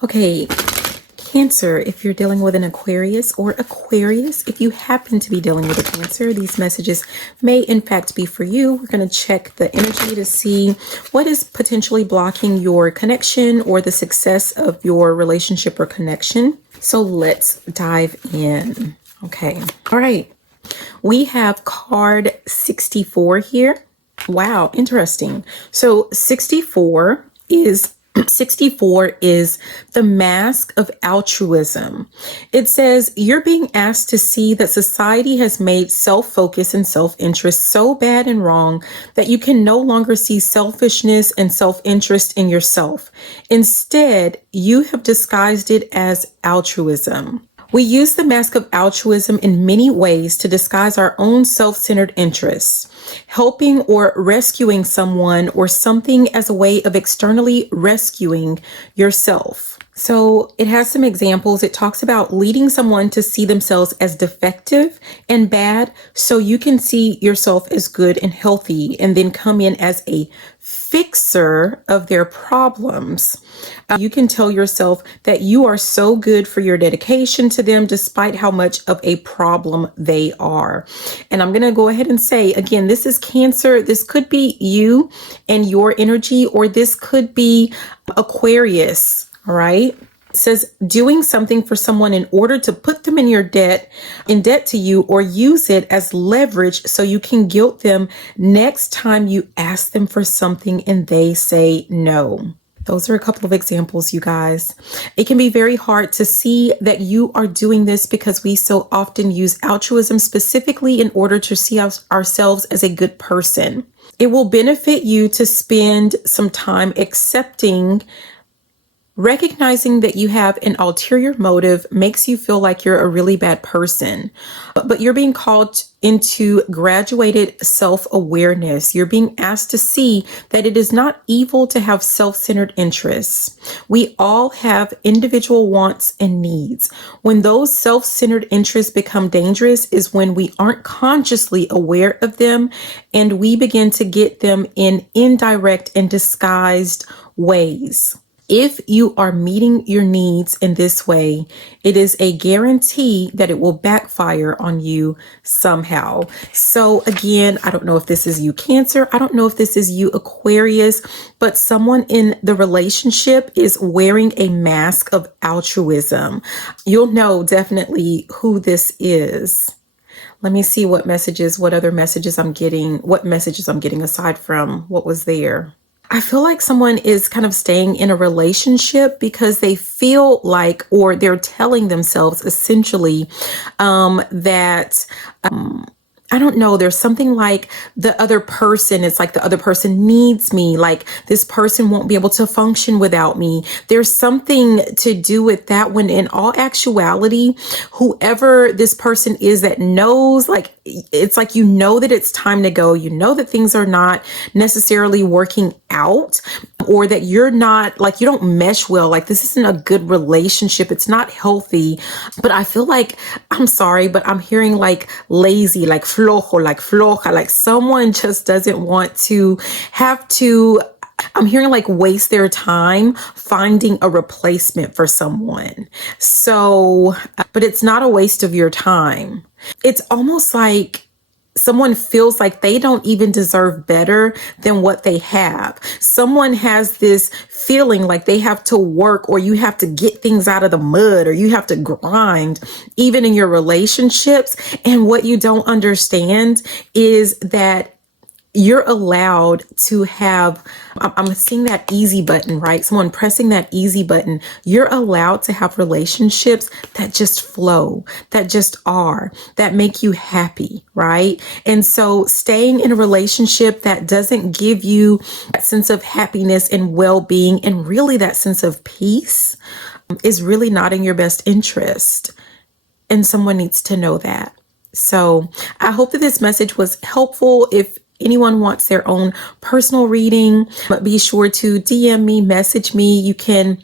Okay, Cancer, if you're dealing with an Aquarius, or Aquarius, if you happen to be dealing with a Cancer, these messages may in fact be for you. We're going to check the energy to see what is potentially blocking your connection or the success of your relationship or connection. So let's dive in. Okay. All right. We have card 64 here. Wow, interesting. So 64 is the mask of altruism. It says you're being asked to see that society has made self-focus and self-interest so bad and wrong that you can no longer see selfishness and self-interest in yourself. Instead, you have disguised it as altruism. We use the mask of altruism in many ways to disguise our own self-centered interests, helping or rescuing someone or something as a way of externally rescuing yourself. So it has some examples. It talks about leading someone to see themselves as defective and bad so you can see yourself as good and healthy, and then come in as a fixer of their problems. You can tell yourself that you are so good for your dedication to them despite how much of a problem they are. And I'm going to go ahead and say, again, this is Cancer. This could be you and your energy, or this could be Aquarius. All right. It says doing something for someone in order to put them in debt to you, or use it as leverage so you can guilt them next time you ask them for something and they say no. Those are a couple of examples, you guys. It can be very hard to see that you are doing this because we so often use altruism specifically in order to see ourselves as a good person. It will benefit you to spend some time recognizing that you have an ulterior motive makes you feel like you're a really bad person, but you're being called into graduated self-awareness. You're being asked to see that it is not evil to have self-centered interests. We all have individual wants and needs. When those self-centered interests become dangerous is when we aren't consciously aware of them, and we begin to get them in indirect and disguised ways. If you are meeting your needs in this way, it is a guarantee that it will backfire on you somehow. So again, I don't know if this is you, Cancer. I don't know if this is you, Aquarius, but someone in the relationship is wearing a mask of altruism. You'll know definitely who this is. Let me see what other messages I'm getting aside from what was there. I feel like someone is kind of staying in a relationship because they feel like, or they're telling themselves essentially that I don't know, there's something like the other person, it's like the other person needs me, like this person won't be able to function without me. There's something to do with that, when in all actuality, whoever this person is that knows, like, it's like, you know that it's time to go. You know that things are not necessarily working out, or that you're not, like, you don't mesh well. Like, this isn't a good relationship. It's not healthy. But I feel like, I'm sorry, but I'm hearing like lazy, like floja, like someone just doesn't want to have to, I'm hearing like waste their time finding a replacement for someone. So, but it's not a waste of your time. It's almost like someone feels like they don't even deserve better than what they have. Someone has this feeling like they have to work, or you have to get things out of the mud, or you have to grind even in your relationships. And what you don't understand is that you're allowed to have, I'm seeing that easy button, right? Someone pressing that easy button. You're allowed to have relationships that just flow, that just are, that make you happy, right? And so staying in a relationship that doesn't give you that sense of happiness and well-being, and really that sense of peace, is really not in your best interest. And someone needs to know that. So I hope that this message was helpful. If anyone wants their own personal reading, but be sure to DM me, message me. You can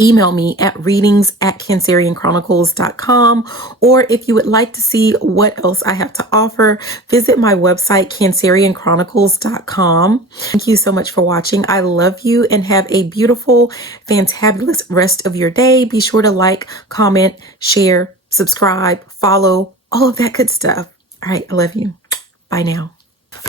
email me at readings@cancerianchronicles.com. Or if you would like to see what else I have to offer, visit my website, cancerianchronicles.com. Thank you so much for watching. I love you and have a beautiful, fantabulous rest of your day. Be sure to like, comment, share, subscribe, follow, all of that good stuff. All right. I love you. Bye now.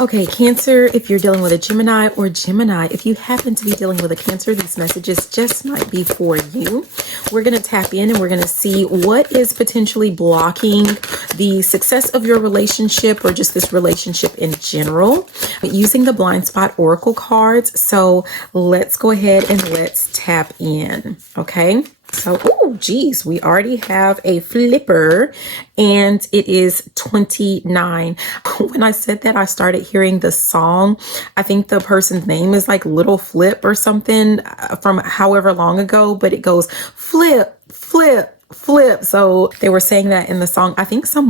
Okay, Cancer, if you're dealing with a Gemini, or Gemini, if you happen to be dealing with a Cancer, these messages just might be for you. We're going to tap in and we're going to see what is potentially blocking the success of your relationship, or just this relationship in general, using the Blind Spot Oracle cards. So let's go ahead and let's tap in. Okay. So, oh, geez, we already have a flipper, and it is 29. When I said that, I started hearing the song. I think the person's name is like Little Flip or something from however long ago, but it goes flip, flip, flip. So they were saying that in the song. I think I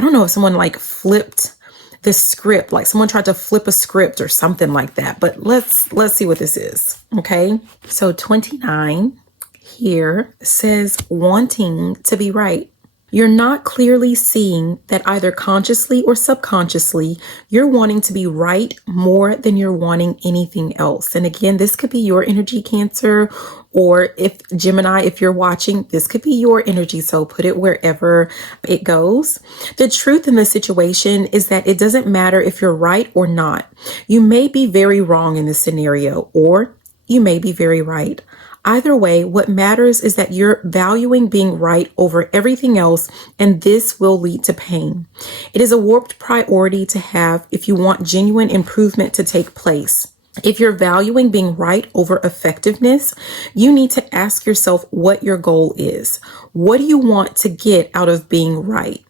don't know if someone like flipped the script, like someone tried to flip a script or something like that. But let's see what this is. Okay. So 29 here says wanting to be right. You're not clearly seeing that either consciously or subconsciously, you're wanting to be right more than you're wanting anything else. And again, this could be your energy, Cancer, or if Gemini, if you're watching, this could be your energy. So put it wherever it goes. The truth in the situation is that it doesn't matter if you're right or not. You may be very wrong in this scenario, or you may be very right. Either way, what matters is that you're valuing being right over everything else, and this will lead to pain. It is a warped priority to have if you want genuine improvement to take place. If you're valuing being right over effectiveness, you need to ask yourself what your goal is. What do you want to get out of being right?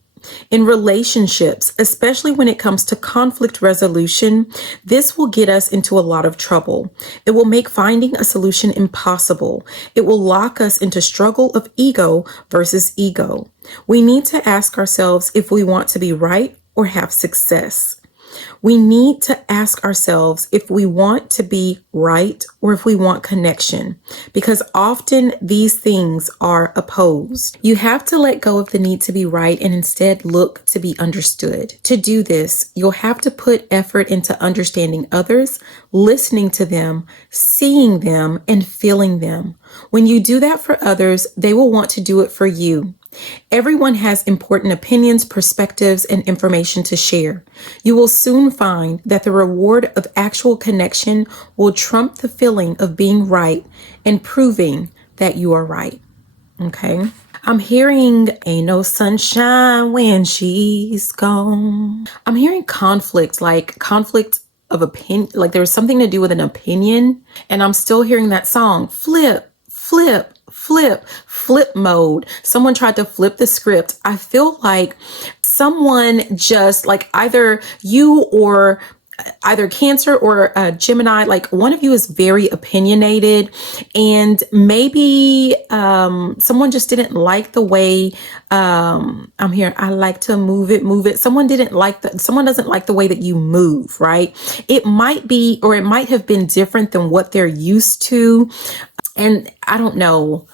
In relationships, especially when it comes to conflict resolution, this will get us into a lot of trouble. It will make finding a solution impossible. It will lock us into struggle of ego versus ego. We need to ask ourselves if we want to be right or have success. We need to ask ourselves if we want to be right or if we want connection, because often these things are opposed. You have to let go of the need to be right and instead look to be understood. To do this, you'll have to put effort into understanding others, listening to them, seeing them, and feeling them. When you do that for others, they will want to do it for you. Everyone has important opinions, perspectives, and information to share. You will soon find that the reward of actual connection will trump the feeling of being right and proving that you are right. Okay. I'm hearing ain't no sunshine when she's gone. I'm hearing conflict, like conflict of opinion, like there's something to do with an opinion. And I'm still hearing that song, flip, flip, flip, flip mode. Someone tried to flip the script. I feel like someone just like either you or either Cancer or Gemini, like one of you is very opinionated, and maybe someone just didn't like the way I'm here. I like to move it. Someone doesn't like the way that you move, right? It might be, or it might have been different than what they're used to. And I don't know,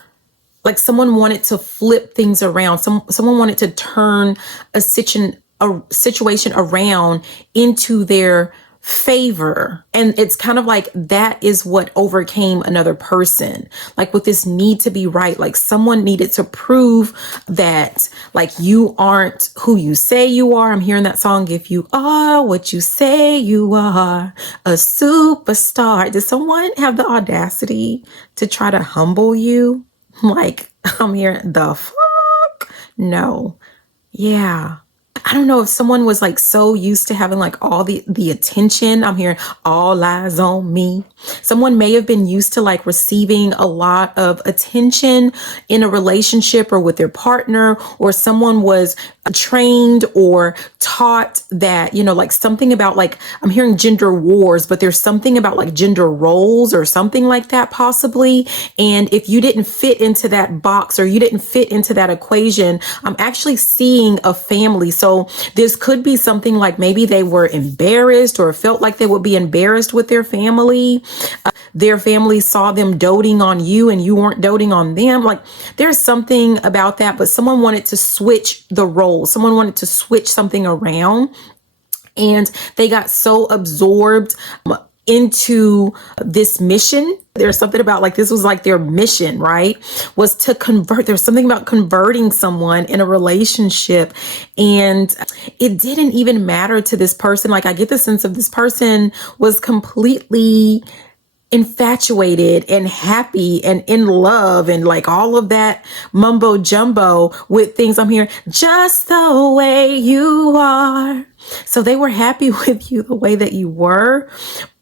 like someone wanted to flip things around. Someone wanted to turn a situation around into their favor. And it's kind of like that is what overcame another person. Like with this need to be right, like someone needed to prove that like you aren't who you say you are. I'm hearing that song, if you are what you say you are, a superstar. Does someone have the audacity to try to humble you? Like I'm hearing the fuck? No. Yeah. I don't know if someone was like so used to having like all the attention. I'm hearing all eyes on me. Someone may have been used to like receiving a lot of attention in a relationship or with their partner, or someone was trained or taught that, like something about like, I'm hearing gender wars, but there's something about like gender roles or something like that possibly. And if you didn't fit into that box or you didn't fit into that equation, I'm actually seeing a family. So this could be something like maybe they were embarrassed or felt like they would be embarrassed with their family. Their family saw them doting on you and you weren't doting on them. Like there's something about that, but someone wanted to switch the roles. Someone wanted to switch something around and they got so absorbed into this mission. There's something about like, this was like their mission, right? Was to convert. There's something about converting someone in a relationship. And it didn't even matter to this person. Like I get the sense of this person was completely infatuated and happy and in love and like all of that mumbo jumbo with things I'm hearing, just the way you are. So they were happy with you the way that you were.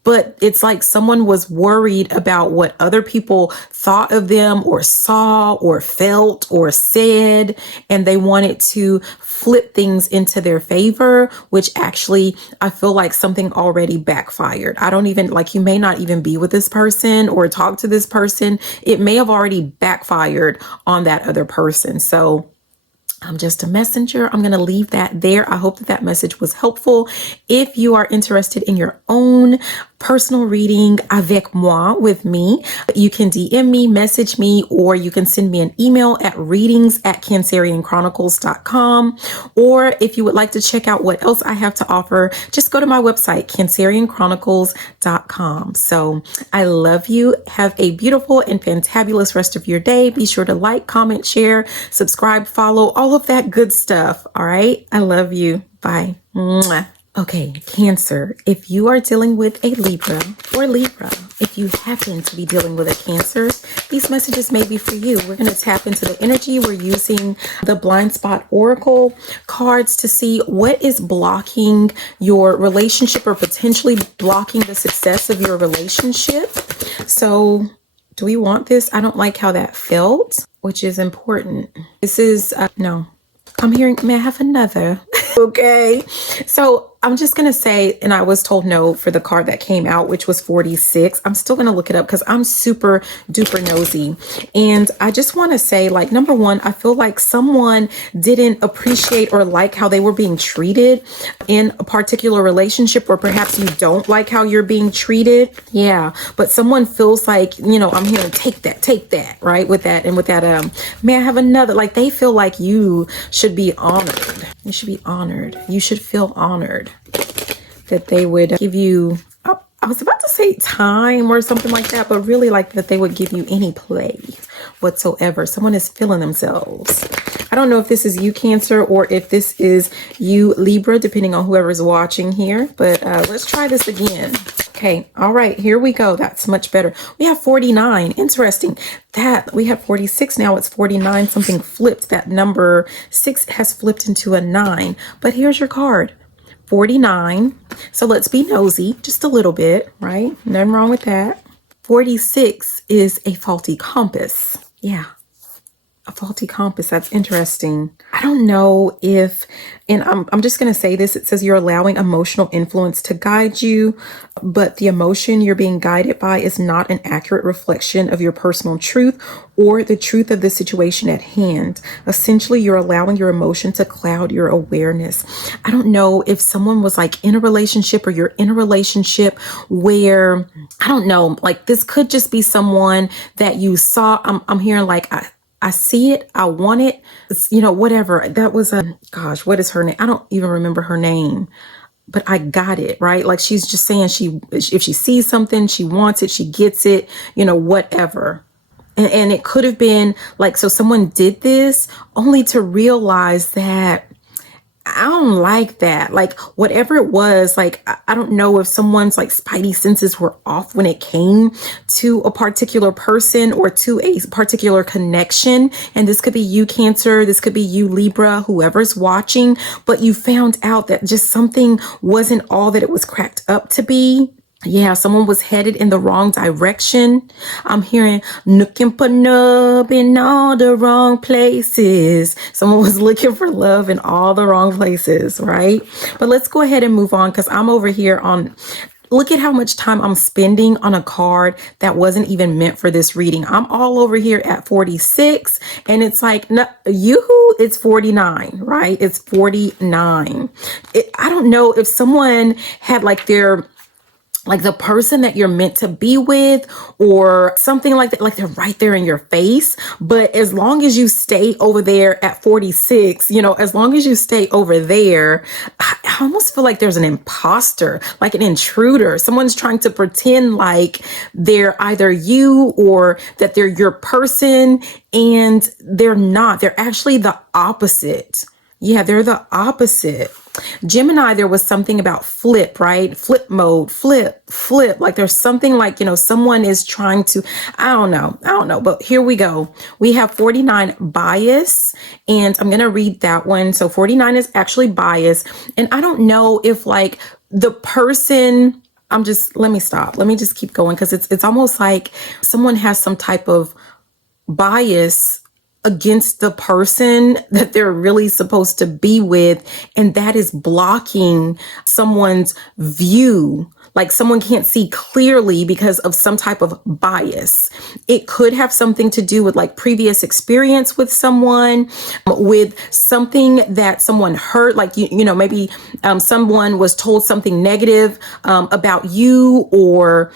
But it's like someone was worried about what other people thought of them or saw or felt or said, and they wanted to flip things into their favor, which actually I feel like something already backfired. I don't even like, you may not even be with this person or talk to this person. It may have already backfired on that other person. So I'm just a messenger. I'm going to leave that there. I hope that that message was helpful. If you are interested in your own personal reading avec moi, with me, you can DM me, message me, or you can send me an email at readings@cancerianchronicles.com. Or if you would like to check out what else I have to offer, just go to my website, cancerianchronicles.com. So I love you. Have a beautiful and fantabulous rest of your day. Be sure to like, comment, share, subscribe, follow, all of that good stuff. All right. I love you. Bye. Mwah. Okay, Cancer, if you are dealing with a Libra or Libra, if you happen to be dealing with a Cancer, these messages may be for you. We're going to tap into the energy. We're using the Blind Spot Oracle cards to see what is blocking your relationship or potentially blocking the success of your relationship. So do we want this? I don't like how that felt, which is important. This is, no. I'm hearing, may I have another? Okay. So I'm just going to say, and I was told no for the card that came out, which was 46. I'm still going to look it up because I'm super duper nosy. And I just want to say, like, number one, I feel like someone didn't appreciate or like how they were being treated in a particular relationship, or perhaps you don't like how you're being treated. Yeah. But someone feels like, I'm hearing take that, right? With that, and with that, may I have another? Like, they feel like you should be honored. You should be honored. You should feel honored that they would give you, I was about to say time or something like that, but really like that they would give you any play whatsoever. Someone is feeling themselves. I don't know if this is you, Cancer, or if this is you, Libra, depending on whoever's watching here, but let's try this again. Okay. All right, here we go. That's much better. We have 49. Interesting. That we have 46. Now it's 49. Something flipped. That number 6 has flipped into a 9. But here's your card. 49. So let's be nosy just a little bit, right? Nothing wrong with that. 46 is a faulty compass. Yeah. A faulty compass. That's interesting. I don't know if, and I'm just going to say this. It says you're allowing emotional influence to guide you, but the emotion you're being guided by is not an accurate reflection of your personal truth or the truth of the situation at hand. Essentially, you're allowing your emotion to cloud your awareness. I don't know if someone was like in a relationship, or you're in a relationship where, I don't know, like this could just be someone that you saw. I'm hearing like, I see it. I want it. It's, whatever. That was gosh, what is her name? I don't even remember her name, but I got it, right? Like she's just saying if she sees something, she wants it, she gets it, whatever. And it could have been like, so someone did this only to realize that I don't like that. Like whatever it was, like, I don't know if someone's like spidey senses were off when it came to a particular person or to a particular connection. And this could be you, Cancer. This could be you, Libra, whoever's watching, but you found out that just something wasn't all that it was cracked up to be. Yeah, someone was headed in the wrong direction. I'm hearing looking for love in all the wrong places. Someone was looking for love in all the wrong places, right? But let's go ahead and move on because I'm over here on. Look at how much time I'm spending on a card that wasn't even meant for this reading. I'm all over here at 46 and it's like, no, yoo-hoo, it's 49, right? It's 49. I don't know if someone had like the person that you're meant to be with or something like that, like they're right there in your face. But as long as you stay over there at 46, as long as you stay over there, I almost feel like there's an imposter, like an intruder. Someone's trying to pretend like they're either you or that they're your person, and they're not. They're actually the opposite. Yeah, they're the opposite. Gemini, there was something about flip, right? Flip mode, flip. Like there's something like, someone is trying to, I don't know. But here we go. We have 49 bias, and I'm going to read that one. So 49 is actually bias. And I don't know if like the person, let me stop. Let me just keep going because it's almost like someone has some type of bias against the person that they're really supposed to be with, and that is blocking someone's view. Like someone can't see clearly because of some type of bias. It could have something to do with like previous experience with someone, with something that someone heard, like, maybe someone was told something negative about you, or,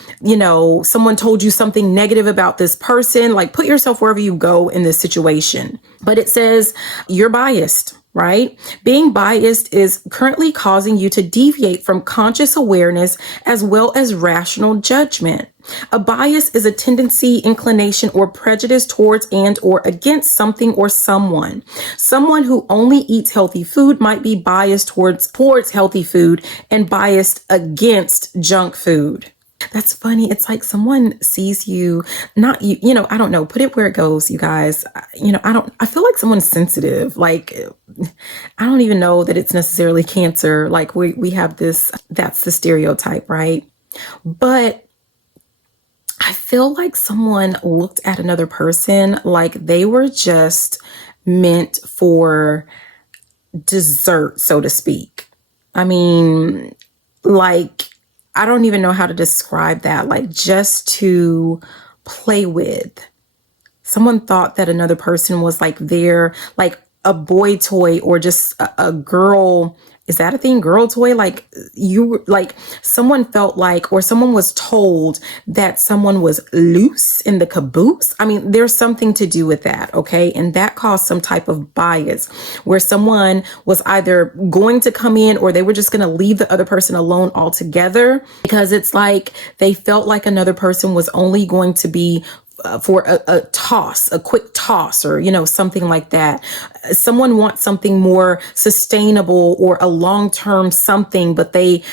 someone told you something negative about this person. Like put yourself wherever you go in this situation. But it says you're biased. Right? Being biased is currently causing you to deviate from conscious awareness as well as rational judgment. A bias is a tendency, inclination, or prejudice towards and or against something or someone. Someone who only eats healthy food might be biased towards healthy food and biased against junk food. That's funny. It's like someone sees you, not you, I don't know, put it where it goes, you guys. I feel like someone's sensitive. Like, I don't even know that it's necessarily Cancer. Like we have this, that's the stereotype, right? But I feel like someone looked at another person like they were just meant for dessert, so to speak. I mean, like, I don't even know how to describe that, like just to play with. Someone thought that another person was like their, like a boy toy or just a girl. Is that a thing? Girl toy? Like someone felt like, or someone was told that someone was loose in the caboose. I mean, there's something to do with that. Okay. And that caused some type of bias where someone was either going to come in or they were just going to leave the other person alone altogether, because it's like they felt like another person was only going to be for a quick toss, or, something like that. Someone wants something more sustainable or a long-term something, but they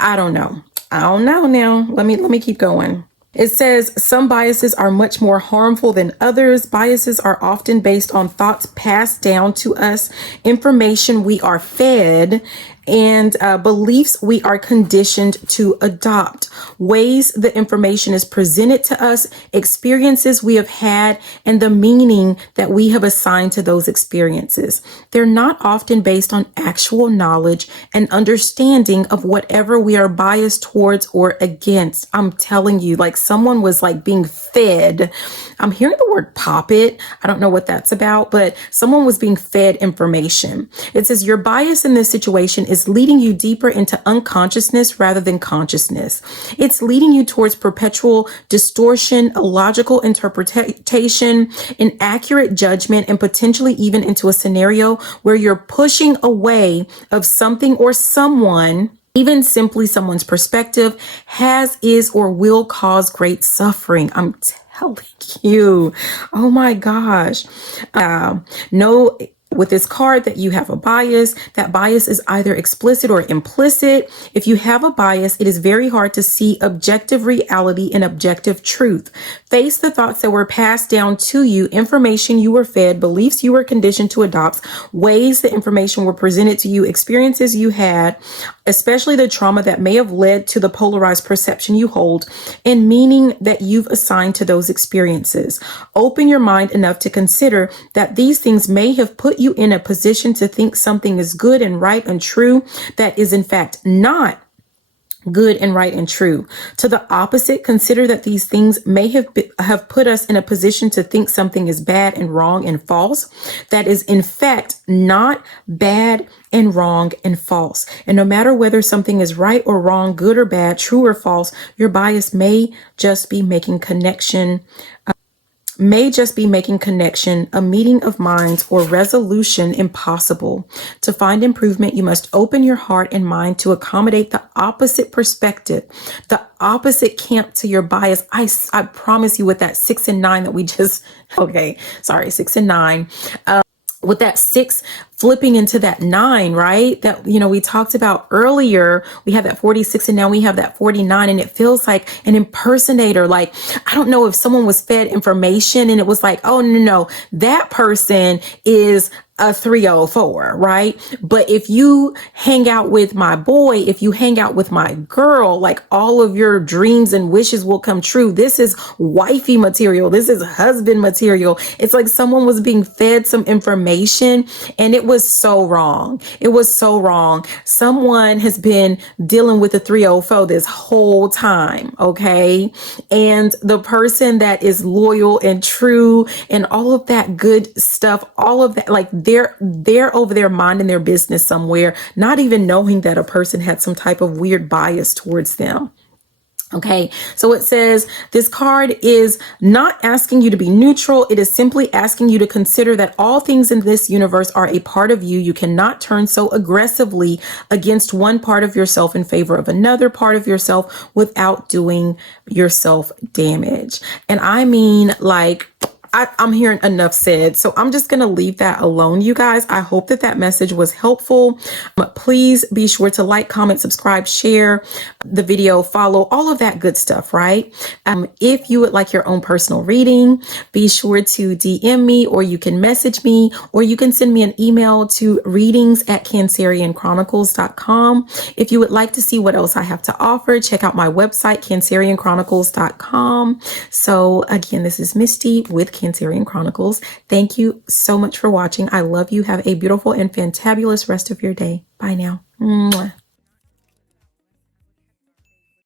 I don't know now. Let me keep going. It says some biases are much more harmful than others. Biases are often based on thoughts passed down to us, information we are fed, and beliefs we are conditioned to adopt, ways the information is presented to us, experiences we have had, and the meaning that we have assigned to those experiences. They're not often based on actual knowledge and understanding of whatever we are biased towards or against. I'm telling you, like someone was like being fed. I'm hearing the word poppet. I don't know what that's about, but someone was being fed information. It says your bias in this situation is leading you deeper into unconsciousness rather than consciousness. It's leading you towards perpetual distortion, illogical interpretation, inaccurate judgment, and potentially even into a scenario where you're pushing away of something or someone. Even simply someone's perspective has, is, or will cause great suffering. I'm telling you. Oh my gosh. No, with this card that you have a bias. That bias is either explicit or implicit. If you have a bias, it is very hard to see objective reality and objective truth. Face the thoughts that were passed down to you, information you were fed, beliefs you were conditioned to adopt, ways the information were presented to you, experiences you had, especially the trauma that may have led to the polarized perception you hold, and meaning that you've assigned to those experiences. Open your mind enough to consider that these things may have put you in a position to think something is good and right and true that is in fact not good and right and true. To the opposite, consider that these things may have put us in a position to think something is bad and wrong and false that is in fact not bad and wrong and false. And no matter whether something is right or wrong, good or bad, true or false, your bias may just be making connection, a meeting of minds or resolution impossible. To find improvement, you must open your heart and mind to accommodate the opposite perspective, the opposite camp to your bias. I promise you, with that 6 and 9 that we just, 6 and 9, with that 6 flipping into that 9, right? That, we talked about earlier, we have that 46 and now we have that 49, and it feels like an impersonator. Like, I don't know if someone was fed information and it was like, oh, no, that person is a 304, right? But if you hang out with my boy, if you hang out with my girl, like, all of your dreams and wishes will come true. This is wifey material. This is husband material. It's like someone was being fed some information and it was so wrong. It was so wrong. Someone has been dealing with the 304 this whole time. Okay. And the person that is loyal and true and all of that good stuff, all of that, like, they're over there minding their business somewhere, not even knowing that a person had some type of weird bias towards them. Okay, so it says this card is not asking you to be neutral. It is simply asking you to consider that all things in this universe are a part of you. You cannot turn so aggressively against one part of yourself in favor of another part of yourself without doing yourself damage. And I mean, like, I'm hearing enough said. So I'm just going to leave that alone, you guys. I hope that that message was helpful. Please be sure to like, comment, subscribe, share the video, follow, all of that good stuff, right? If you would like your own personal reading, be sure to DM me, or you can message me, or you can send me an email to readings@cancerianchronicles.com. If you would like to see what else I have to offer, check out my website, cancerianchronicles.com. So again, this is Misty with Cancerian Chronicles. Thank you so much for watching. I love you. Have a beautiful and fantabulous rest of your day. Bye now. Mwah.